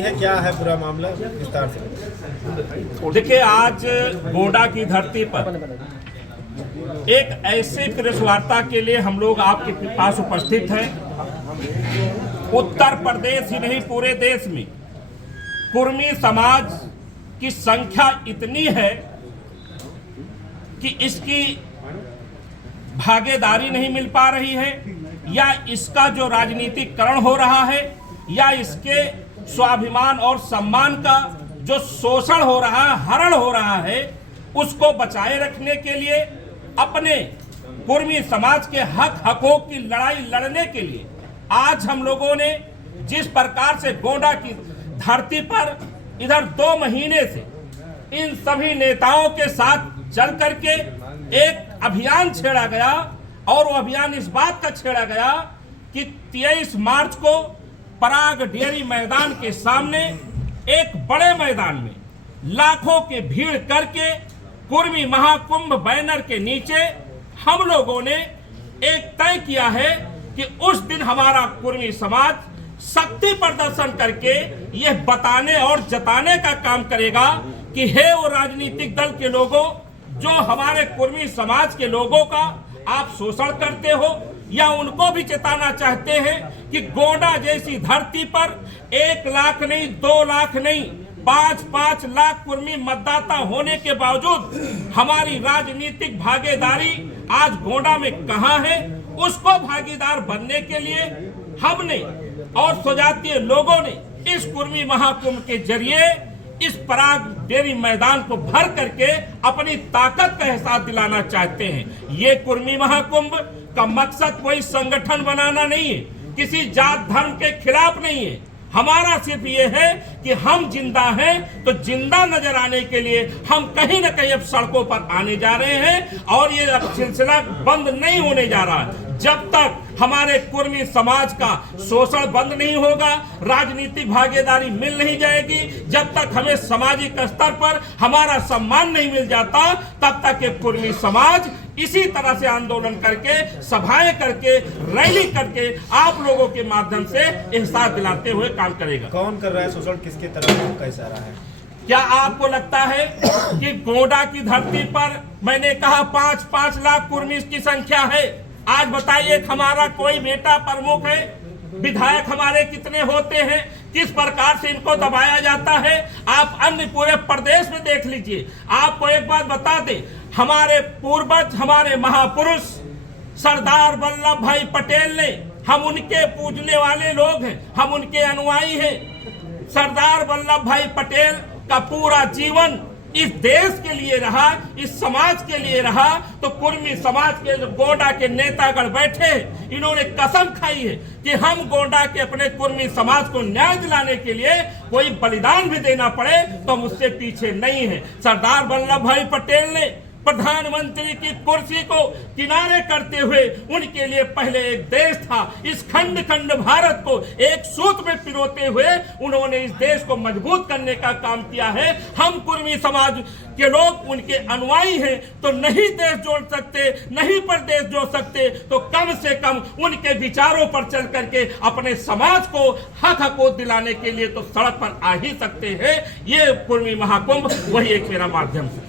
है, क्या है पूरा मामला विस्तार से? देखिए, आज गोंडा की धरती पर एक ऐसे प्रेस वार्ता के लिए हम लोग आपके पास उपस्थित हैं। उत्तर प्रदेश ही नहीं, पूरे देश में कुर्मी समाज की संख्या इतनी है कि इसकी भागीदारी नहीं मिल पा रही है, या इसका जो राजनीतिकरण हो रहा है, या इसके स्वाभिमान और सम्मान का जो शोषण हो रहा है, हरण हो रहा है, उसको बचाए रखने के लिए, अपने कुर्मी समाज के हकों की लड़ाई लड़ने के लिए आज हम लोगों ने जिस प्रकार से गोंडा की धरती पर इधर 2 महीने से इन सभी नेताओं के साथ चल करके एक अभियान छेड़ा गया, और वो अभियान इस बात का छेड़ा गया कि 23 मार्च को पराग डेयरी मैदान के सामने एक बड़े मैदान में लाखों की भीड़ करके कुर्मी महाकुंभ बैनर के नीचे हम लोगों ने एक तय किया है कि उस दिन हमारा कुर्मी समाज शक्ति प्रदर्शन करके यह बताने और जताने का काम करेगा कि हे वो राजनीतिक दल के लोगों, जो हमारे कुर्मी समाज के लोगों का आप शोषण करते हो, या उनको भी चेताना चाहते हैं कि गोंडा जैसी धरती पर 1 लाख नहीं, 2 लाख नहीं, 5-5 लाख कुर्मी मतदाता होने के बावजूद हमारी राजनीतिक भागीदारी आज गोंडा में कहां है। उसको भागीदार बनने के लिए हमने और स्वजातीय लोगों ने इस कुर्मी महाकुंभ के जरिए इस पराग डेयरी मैदान को भर करके अपनी ताकत का एहसास दिलाना चाहते हैं। ये कुर्मी महाकुंभ का मकसद कोई संगठन बनाना नहीं है, किसी जात धर्म के खिलाफ नहीं है। हमारा सिर्फ ये है कि हम जिंदा हैं, तो जिंदा नजर आने के लिए हम कहीं न कहीं अब सड़कों पर आने जा रहे हैं, और ये अब सिलसिला बंद नहीं होने जा रहा है। जब तक हमारे कुर्मी समाज का शोषण बंद नहीं होगा, राजनीतिक भागीदारी मिल नहीं जाएगी, जब तक हमें सामाजिक स्तर पर हमारा सम्मान नहीं मिल जाता, तब तक ये कुर्मी समाज इसी तरह से आंदोलन करके, सभाएं करके, रैली करके आप लोगों के माध्यम से एहसास दिलाते हुए काम करेगा। कौन कर रहा है शोषण, किसके तरफ कैसा रहा है? क्या आपको लगता है कि गोंडा की धरती पर मैंने कहा 5-5 लाख कुर्मी की संख्या है? आज बताइए, हमारा कोई बेटा प्रमुख है, विधायक हमारे कितने होते हैं, किस प्रकार से इनको दबाया जाता है? आप अन्य पूरे प्रदेश में देख लीजिए। आपको एक बात बता दें, हमारे पूर्वज, हमारे महापुरुष सरदार वल्लभ भाई पटेल ने, हम उनके पूजने वाले लोग हैं, हम उनके अनुयायी हैं। सरदार वल्लभ भाई पटेल का पूरा जीवन इस देश के लिए रहा, इस समाज के लिए रहा, तो कुर्मी समाज के जो गोंडा के नेतागण बैठे, इन्होंने कसम खाई है कि हम गोंडा के अपने कुर्मी समाज को न्याय दिलाने के लिए कोई बलिदान भी देना पड़े तो हम उससे पीछे नहीं है। सरदार वल्लभ भाई पटेल ने प्रधानमंत्री की कुर्सी को किनारे करते हुए उनके लिए पहले एक देश था, इस खंड खंड भारत को एक सूत्र में पिरोते हुए उन्होंने इस देश को मजबूत करने का काम किया है। हम कुर्मी समाज के लोग उनके अनुयायी हैं, तो नहीं देश जोड़ सकते, नहीं प्रदेश जोड़ सकते, तो कम से कम उनके विचारों पर चल करके अपने समाज को हक दिलाने के लिए तो सड़क पर आ ही सकते हैं। ये कुर्मी महाकुंभ वही एक मेरा माध्यम से।